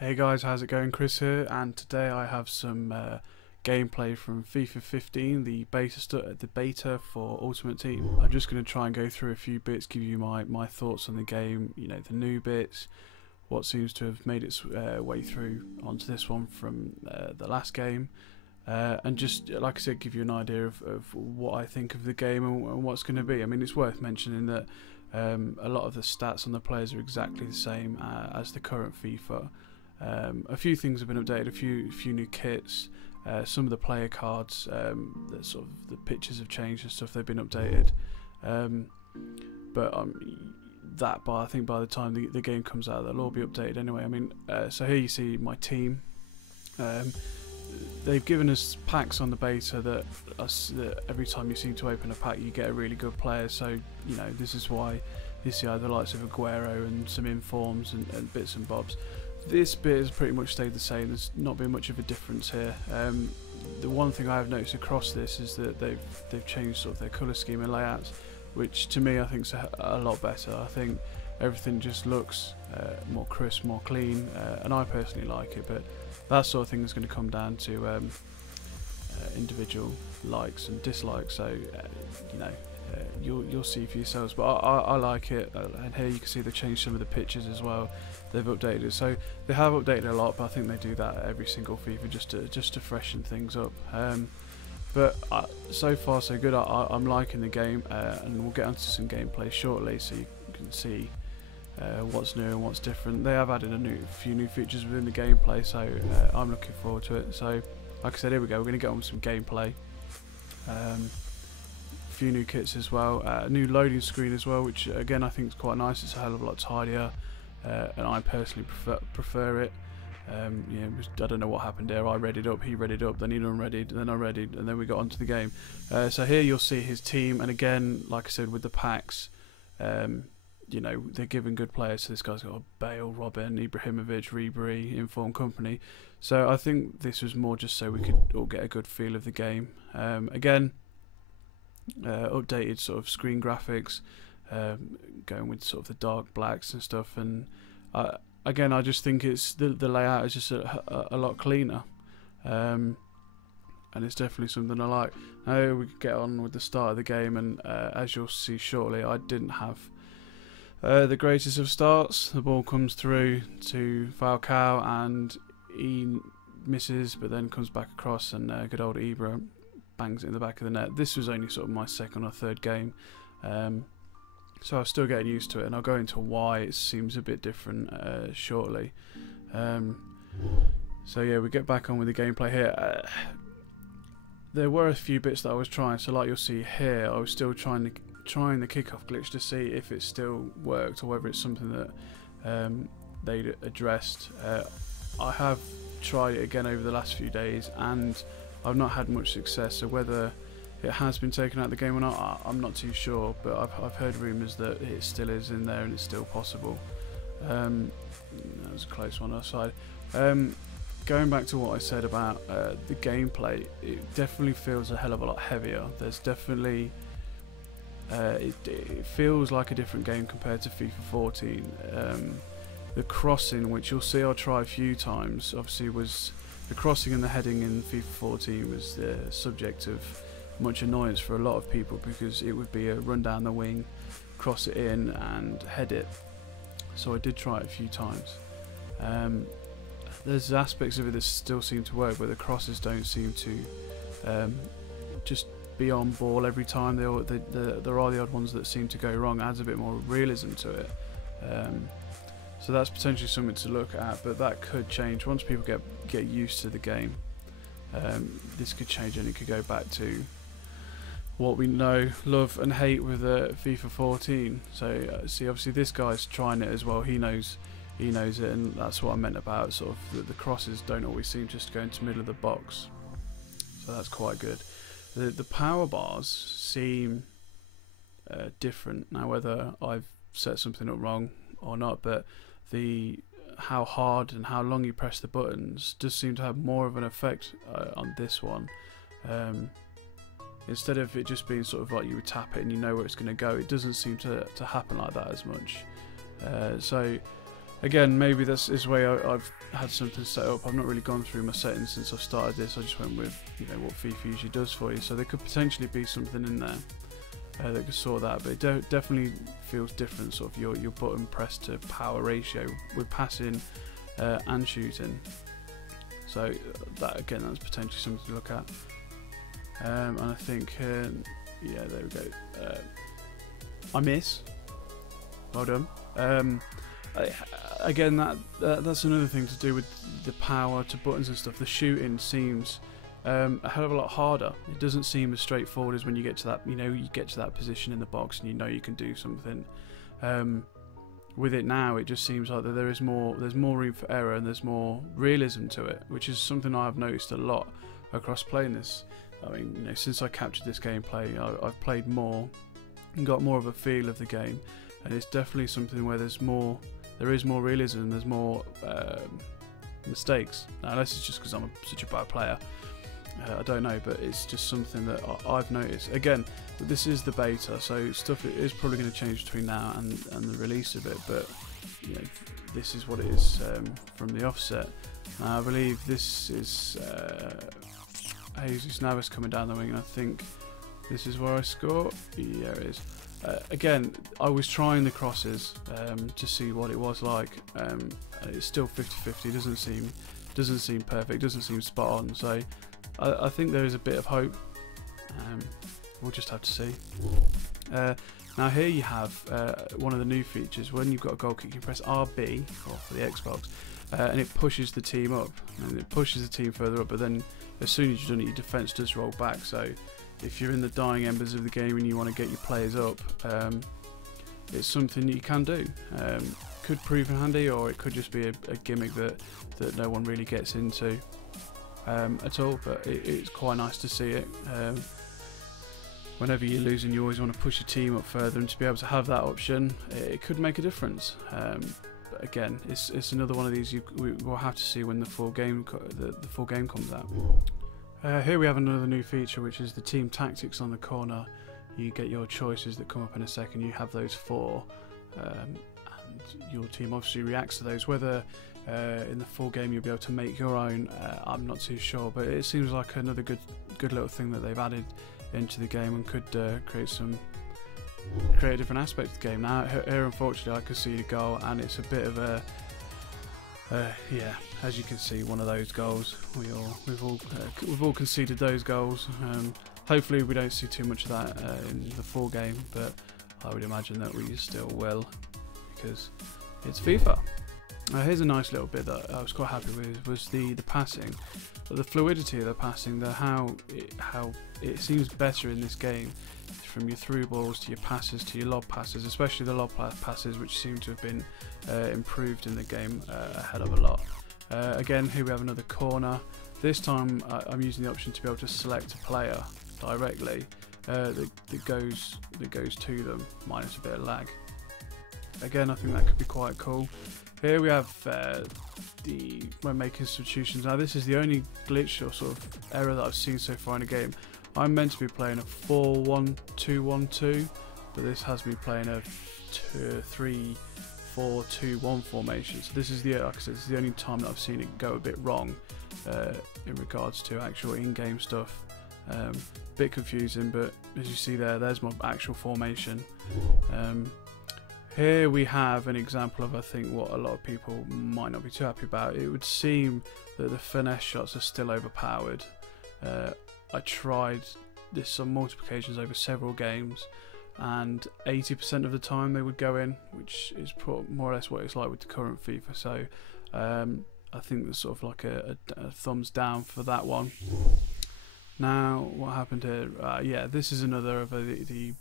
Hey guys, how's it going? Chris here, and today I have some gameplay from FIFA 15, the beta for Ultimate Team. I'm just going to try and go through a few bits, give you my thoughts on the game, you know, the new bits, what seems to have made its way through onto this one from the last game, and just, like I said, give you an idea of what I think of the game and what's going to be. I mean, it's worth mentioning that a lot of the stats on the players are exactly the same as the current FIFA. A few things have been updated, a few new kits, some of the player cards, the pictures have changed and stuff, they've been updated. But I think by the time the game comes out, they'll all be updated anyway. I mean, so here you see my team. They've given us packs on the beta that every time you seem to open a pack, you get a really good player. So you know, this is why you see the likes of Aguero and some informs and bits and bobs. This bit has pretty much stayed the same. There's not been much of a difference here. The one thing I have noticed across this is that they've changed sort of their colour scheme and layouts, which to me I think is a lot better. I think everything just looks more crisp, more clean, and I personally like it. But that sort of thing is going to come down to individual likes and dislikes. So you know, you'll see for yourselves. But I like it, and here you can see they've changed some of the pictures as well. They've updated it, so they have updated a lot, but I think they do that every single FIFA just to freshen things up. But so far so good. I'm liking the game, and we'll get onto some gameplay shortly, so you can see what's new and what's different. They have added a few new features within the gameplay, so I'm looking forward to it. So, like I said, here we go. We're going to get on with some gameplay. Few new kits as well. A new loading screen as well, which again I think is quite nice. It's a hell of a lot tidier. And I personally prefer it. Yeah, I don't know what happened there. I read it up, he read it up, then he unreadied, then I readied, and then we got onto the game. So here you'll see his team, and again, like I said, with the packs, you know, they're giving good players. So this guy's got Bale, Robin, Ibrahimovic, Ribery, Inform Company. So I think this was more just so we could all get a good feel of the game. Again, updated sort of screen graphics. Going with sort of the dark blacks and stuff, and again I just think it's the layout is just a lot cleaner, and it's definitely something I like. Now we get on with the start of the game, and as you'll see shortly, I didn't have the greatest of starts. The ball comes through to Falcao and he misses, but then comes back across, and good old Ibra bangs it in the back of the net. This was only sort of my second or third game, so I'm still getting used to it, and I'll go into why it seems a bit different shortly. So yeah, we get back on with the gameplay here. There were a few bits that I was trying, so like you'll see here, I was still trying the kickoff glitch to see if it still worked or whether it's something that they'd addressed. I have tried it again over the last few days, and I've not had much success, so whether it has been taken out of the game or not, I'm not too sure, but I've heard rumours that it still is in there and it's still possible. That was a close one outside. Going back to what I said about the gameplay, it definitely feels a hell of a lot heavier. There's definitely it feels like a different game compared to FIFA 14. The crossing, which you'll see I'll try a few times, obviously was the crossing and the heading in FIFA 14 was the subject of much annoyance for a lot of people, because it would be a run down the wing, cross it in and head it. So I did try it a few times. There's aspects of it that still seem to work, where the crosses don't seem to just be on ball every time. There are the odd ones that seem to go wrong. It adds a bit more realism to it. So that's potentially something to look at, but that could change once people get used to the game. This could change, and it could go back to what we know, love and hate with FIFA 14. So see, obviously this guy's trying it as well. He knows it, and that's what I meant about sort of the crosses don't always seem just to go into the middle of the box. So that's quite good. The power bars seem different now, whether I've set something up wrong or not, but how hard and how long you press the buttons does seem to have more of an effect on this one. Instead of it just being sort of like you would tap it and you know where it's going to go, it doesn't seem to happen like that as much. So Again, maybe this is the way I've had something set up. I've not really gone through my settings since I've started this. I just went with, you know, what FIFA usually does for you. So there could potentially be something in there that could sort that, but it definitely feels different. Sort of your button press to power ratio with passing and shooting. So that again, that's potentially something to look at. And I think, yeah, there we go. I miss. Well done. Again, that's another thing to do with the power to buttons and stuff. The shooting seems a hell of a lot harder. It doesn't seem as straightforward as when you get to that, you know, you get to that position in the box and you know you can do something. With it now, it just seems like that there's more room for error and there's more realism to it, which is something I've noticed a lot across playing this. I mean, you know, since I captured this gameplay, I've played more and got more of a feel of the game, and it's definitely something where there is more realism, there's more mistakes. Now, this is just because I'm such a bad player. I don't know, but it's just something that I've noticed. Again, this is the beta, so stuff is probably going to change between now and the release of it, but you know, this is what it is from the offset. Now, I believe this is Jesus Navas coming down the wing, and I think this is where I score. Yeah, it is. Again, I was trying the crosses to see what it was like. It's still 50-50. Doesn't seem perfect. Doesn't seem spot on. So I think there is a bit of hope. We'll just have to see. Now here you have one of the new features. When you've got a goal kick, you press RB for the Xbox, and it pushes the team up, and it pushes the team further up. But then, as soon as you've done it, your defence does roll back. So if you're in the dying embers of the game and you want to get your players up, it's something that you can do. Could prove handy, or it could just be a gimmick that no one really gets into at all. But it's quite nice to see it. Whenever you're losing, you always want to push your team up further, and to be able to have that option, it could make a difference. But again, it's another one of these we'll have to see when the full game comes out. Here we have another new feature, which is the team tactics on the corner. You get your choices that come up in a second. You have those four, and your team obviously reacts to those. Whether in the full game you'll be able to make your own, I'm not too sure, but it seems like another good little thing that they've added into the game, and could create a different aspect of the game. Now here, unfortunately, I could see the goal, and it's a bit of a yeah, as you can see, one of those goals. We've all conceded those goals. Hopefully we don't see too much of that in the full game, but I would imagine that we still will, because it's FIFA. Here's a nice little bit that I was quite happy with, was the passing, but the fluidity of the passing, how it seems better in this game, from your through balls to your passes to your lob passes, especially the lob passes, which seem to have been improved in the game a hell of a lot. Again, here we have another corner. This time I'm using the option to be able to select a player directly that goes to them, minus a bit of lag. Again, I think that could be quite cool. Here we have when making substitutions. Now this is the only glitch or sort of error that I've seen so far in the game. I'm meant to be playing a 4-1-2-1-2, but this has me playing a 3-4-2-1 formation. So this is like I said, this is the only time that I've seen it go a bit wrong in regards to actual in-game stuff. Bit confusing, but as you see there's my actual formation. Here we have an example of, I think, what a lot of people might not be too happy about. It would seem that the finesse shots are still overpowered. I tried this on multiple occasions over several games, and 80% of the time they would go in, which is more or less what it's like with the current FIFA. So I think there's sort of like a thumbs down for that one. Now, what happened here? Yeah, this is another of the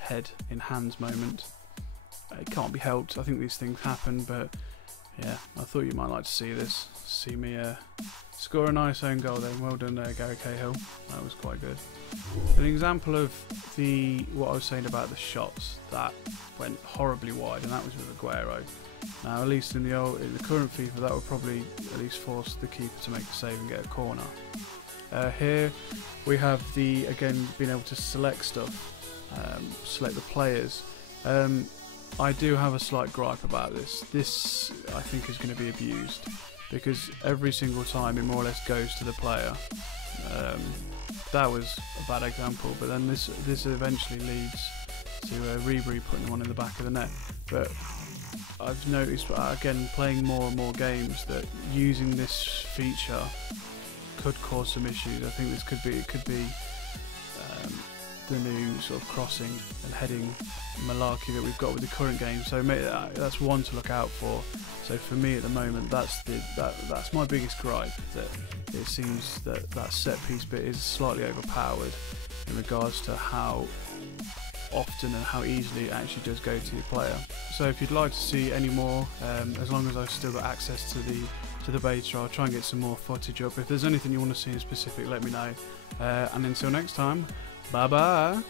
head in hands moment. It can't be helped. I think these things happen, but yeah, I thought you might like to see this. See me score a nice own goal then. Well done there, Gary Cahill. That was quite good. An example of what I was saying about the shots that went horribly wide, and that was with Aguero. Now, at least in the current FIFA, that would probably at least force the keeper to make a save and get a corner. Here we have again being able to select stuff, select the players. I do have a slight gripe about this. This, I think, is going to be abused, because every single time it more or less goes to the player. That was a bad example, but then this eventually leads to Ribery putting one in the back of the net. But I've noticed, again, playing more and more games, that using this feature could cause some issues. I think it could be the new sort of crossing and heading malarkey that we've got with the current game. So that's one to look out for. So for me at the moment, that's my biggest gripe, that it seems that set piece bit is slightly overpowered in regards to how often and how easily it actually does go to your player. So if you'd like to see any more, as long as I've still got access to the beta, I'll try and get some more footage up. If there's anything you want to see in specific, let me know. And until next time, bye bye.